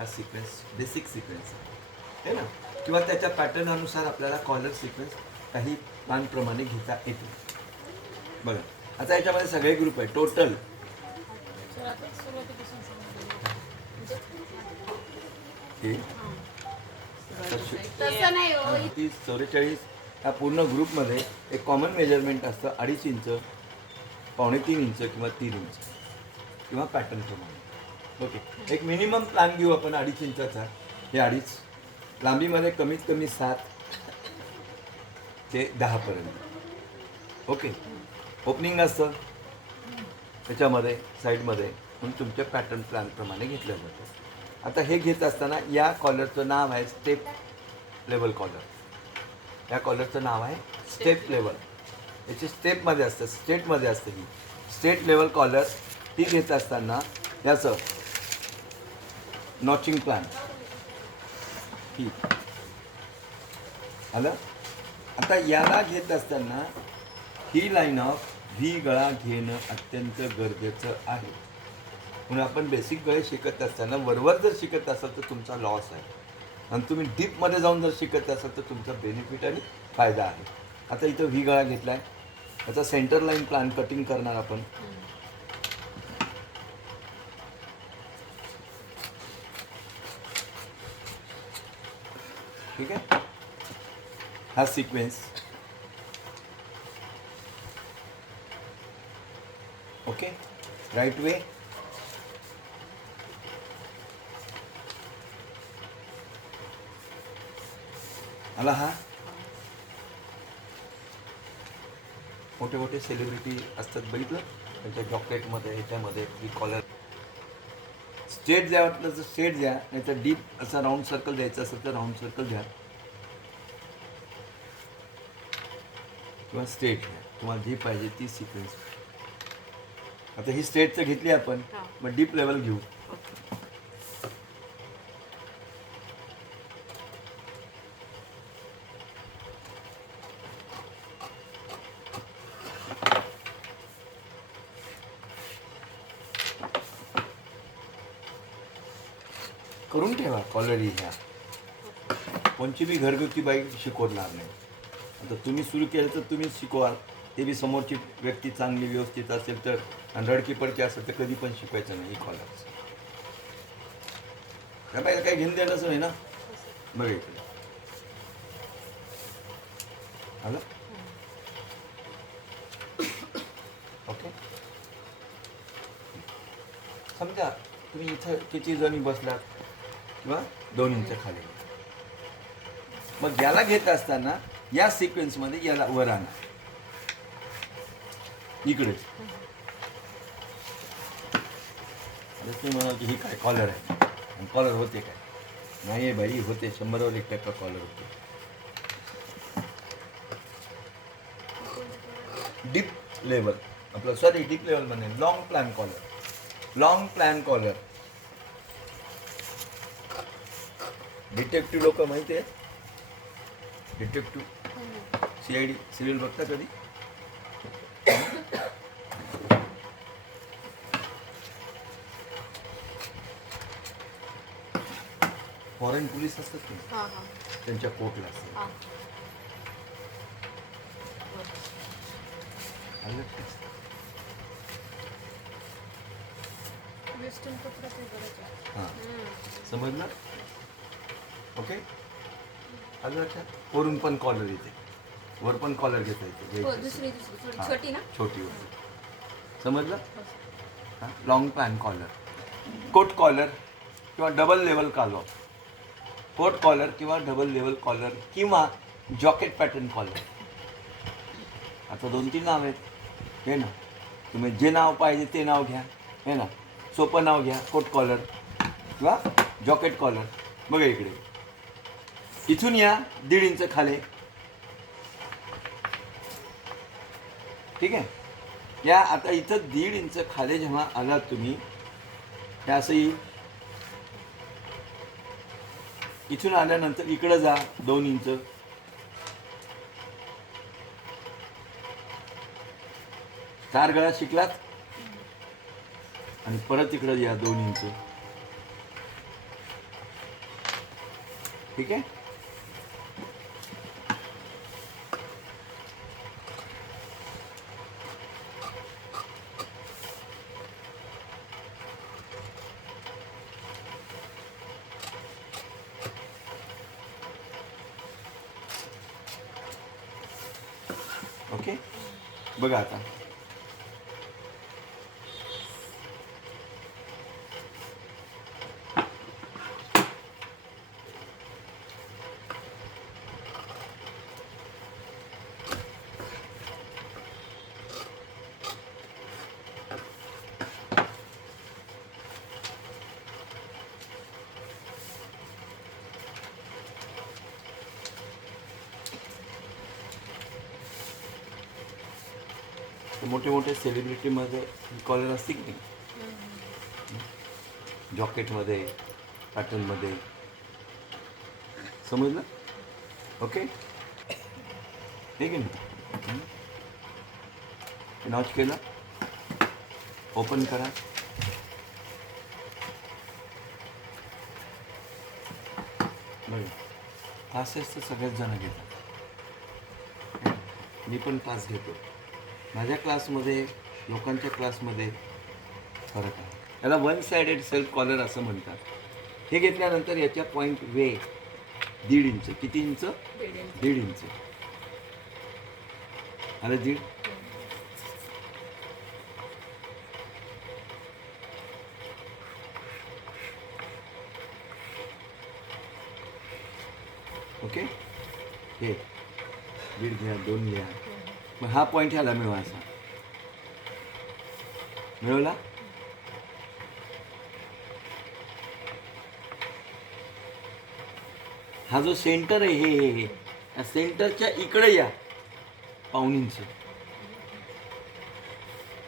हा sequence basic sequence आहे ना, किंवा त्याच्या पॅटर्ननुसार आपल्याला कॉलर सिक्वेन्स काही प्लॅनप्रमाणे घेता येते. बघा आता याच्यामध्ये सगळे ग्रुप आहे टोटल तसं नाही हो. 44 ह्या पूर्ण ग्रुपमध्ये एक कॉमन मेजरमेंट असतं 2.5 इंच, 2.25 इंच किंवा 3 इंच किंवा पॅटर्न प्रमाणे. ओके, एक मिनिमम प्लॅन घेऊ आपण 2.5 इंचाचा. हे 2.5 लांबीमध्ये कमीत कमी 7 ते 10 पर्यंत. ओके, ओपनिंग असतं त्याच्यामध्ये साईडमध्ये, म्हणून तुमच्या पॅटर्न प्लॅनप्रमाणे घेतलं जातं. आता हे घेत असताना या कॉलरचं नाव आहे स्टेप लेवल कॉलर. या कॉलरचं नाव आहे स्टेप लेवल. याची स्टेपमध्ये असतं, स्टेटमध्ये असतं. ही स्टेट लेवल कॉलर ही घेत असताना याचं नॉचिंग प्लॅन ही आलं. आता याला घेत असताना ही लाईन ऑफ व्ही गळा घेणं अत्यंत गरजेचं आहे. म्हणून आपण बेसिक गळे शिकत असताना वरवर जर शिकत असाल तर तुमचा लॉस आहे, आणि तुम्ही डीपमध्ये जाऊन जर शिकत असाल तर तुमचा बेनिफिट आणि फायदा आहे. आता इथं व्ही गळा घेतला आहे, याचा सेंटर लाईन प्लॅन कटिंग करणार आपण. ठीक आहे, हा सिक्वेन्स. Okay, right way. आला. हा मोठे मोठे सेलिब्रिटी असतात बघितलं, त्यांच्या जॉकेटमध्ये ह्याच्यामध्ये ही कॉलर. स्ट्रेट द्या वाटलं तर स्ट्रेट द्या, नाही तर डीप असा राऊंड सर्कल द्यायचा असेल तर राऊंड सर्कल द्या, किंवा स्ट्रेट घ्या, तुम्हाला जी पाहिजे ती सिक्वेन्स. आता ही स्ट्रेटचं घेतली आपण, मग डीप लेवल घेऊ. करून ठेवा कॉलर. ह्या कोणची बी घरगुती बाई शिकवणार नाही. आता तुम्ही सुरू केलं तर तुम्हीच शिकवा. ते बी समोरची व्यक्ती चांगली व्यवस्थित असेल तर, आणि रडकी पडकी असेल तर कधी पण शिकवायचं नाही कॉलर्स. त्या बाईला काही घेऊन द्यायलाच नाही ना. बघा इकडे आलं. ओके, समजा तुम्ही इथं किती जणी बसलात किंवा 2 इंच खाली, मग याला घेत असताना या सिक्वेन्समध्ये याला वर आणा इकडे. तुम्ही म्हणाल की ही काय कॉलर आहे, आणि कॉलर होते काय? नाही बाई, होते. 100वर 1% कॉलर होते. डीप लेवल आपलं, सॉरी डीप लेवल म्हणे long plan caller. Long plan caller detective लोक माहिती आहे, डिटेक्टिव्ह CID सिरियल बघता कधी? फॉरेन पोलीस असतात की त्यांच्या कोर्टला असतात. हां, समजलं. ओके, आलं लक्षात. वरून पण कॉलर येते, वर पण कॉलर घेता येते. छोटी ना, छोटी होती. समजलं. हां, long pan collar, coat collar किंवा double level collar, coat collar किंवा डबल लेवल कॉलर किंवा जॉकेट पॅटर्न कॉलर. आता 2-3 नाव आहेत, हे ना. तुम्ही जे नाव पाहिजे ते नाव घ्या, हे ना. सोपं नाव घ्या, कोट कॉलर किंवा जॉकेट कॉलर. बघा इकडे, इथून या 1.5 इंच खाली. ठीक आहे, या आता इथं 1.5 इंच खाली जेव्हा आलात तुम्ही, हे असं येईल. इथून आल्यानंतर इकडं जा 2 इंच, स्टार गळा शिकलात, आणि परत इकडं या 2 इंच. ठीक आहे. ओके, बघा आता मोठे मोठे सेलिब्रिटीमध्ये कॉलर असते की नाही, जॉकेटमध्ये, पॅटर्नमध्ये, समजलं? ओके, ठीक आहे ना. नॉच केलं, ओपन करा. बघा, क्लासेस तर सगळेच जण घेतात. मी पण क्लास घेतो. माझ्या क्लासमध्ये, लोकांच्या क्लासमध्ये फरक आहे. याला वन सायडेड सेल्फ कॉलर असं म्हणतात. हे घेतल्यानंतर याच्या पॉईंट वे 1.5 इंच. किती इंच? 1.5 इंच. अरे 1.5. ओके, हे 1.5 घ्या, 2 घ्या. मग हा पॉईंट ह्याला मिळवायचा. मिळवला? हा जो सेंटर आहे, हे या सेंटरच्या इकडे या 1.5 इंच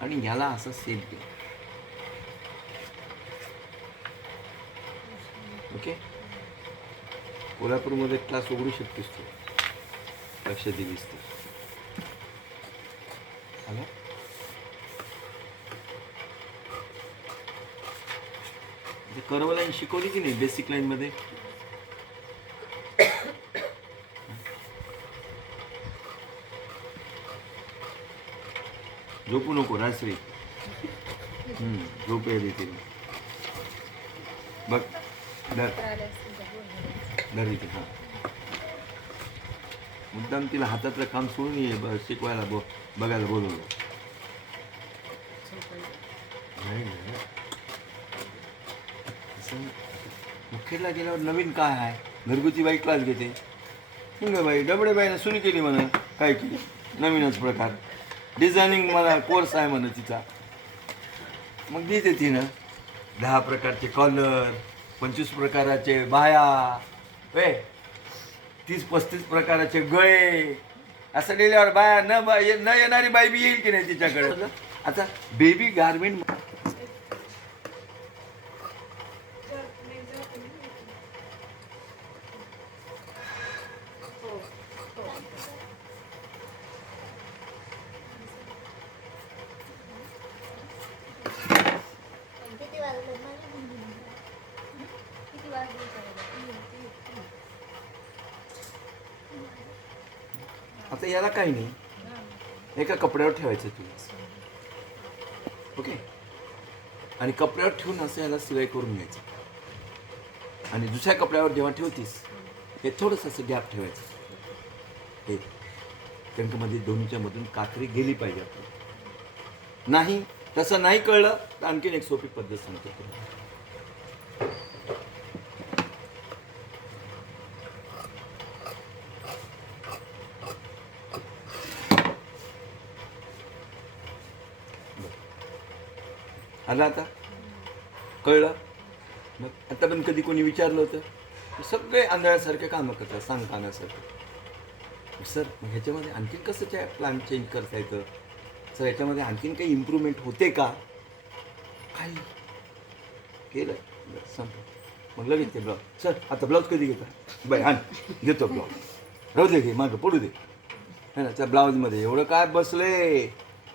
आणि याला असं सेट द्या. ओके, कोल्हापूरमध्ये क्लास उघडू शकतेस तू, लक्ष दिलीस तू. आला? कर्व लाईन शिकवली की नाही बेसिक लाईन मध्ये? झोपू नको रात्री. झोप येते तिला. बघ, धर इथे. हां, मुद्दाम तिला हातातलं काम सोडून ये शिकवायला बघायला बोलवलं. नाही नाही, मुखेडला गेल्यावर नवीन काय आहे? घरगुती बाई क्लास घेते. मग बाई डबडे बाईनं सुरू केली म्हणा, काय केली नवीनच प्रकार. डिझायनिंग मला कोर्स आहे म्हणा तिचा. मग देते तिनं 10 प्रकारचे कॉलर, 25 प्रकाराचे बाया, 30-35 प्रकाराचे गळे. असं दिल्यावर बाया न येणारी बाई बी येईल की नाही तिच्याकडे. आता बेबी गारमेंट आता याला काही नाही, एका कपड्यावर ठेवायचं तुला. ओके, आणि कपड्यावर ठेवून असं याला सिलाई करून घ्यायचं. आणि दुसऱ्या कपड्यावर जेव्हा ठेवतीस हे थोडंसं असं गॅप ठेवायचं. हे टंकमध्ये दोन्हीच्या मधून कात्री गेली पाहिजे आपली. नाही तसं नाही कळलं तर आणखीन एक सोपी पद्धत सांगतो तुला. आला आता? कळलं? मग आता पण कधी कोणी विचारलं होतं, सगळे आंधळ्यासारखे कामं करतात, सांगतानासारखं. सर मग ह्याच्यामध्ये आणखीन कसं प्लॅन चेंज करता येतं? सर ह्याच्यामध्ये आणखीन काही इम्प्रूव्हमेंट होते का? काही केलं संप. मग लगेच ते ब्लाऊज. सर आता ब्लाऊज कधी घेता? बाई आण, घेतो ब्लाऊज. राहू दे, घे मागं पडू दे. है ना, त्या ब्लाऊजमध्ये एवढं काय बसले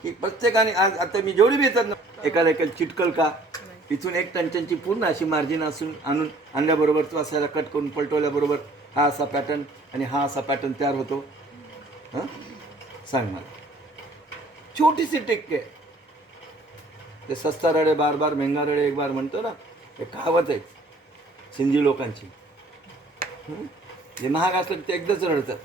की प्रत्येकाने आज आता मी जेवढी येतात ना, एकाला चिटकल का इथून 1 टंचांची पूर्ण अशी मार्जिन असून आणून आणल्याबरोबर तो असायला कट करून पलटवल्याबरोबर हा असा पॅटर्न आणि हा असा पॅटर्न तयार होतो. हां सांग मला. छोटीशी टिक आहे. ते सस्ता रडे बार बार महंगा रडे एक बार म्हणतो ना, हे कहावत आहे सिंधी लोकांची. जे महाग असतात ते एकदाच रडतात.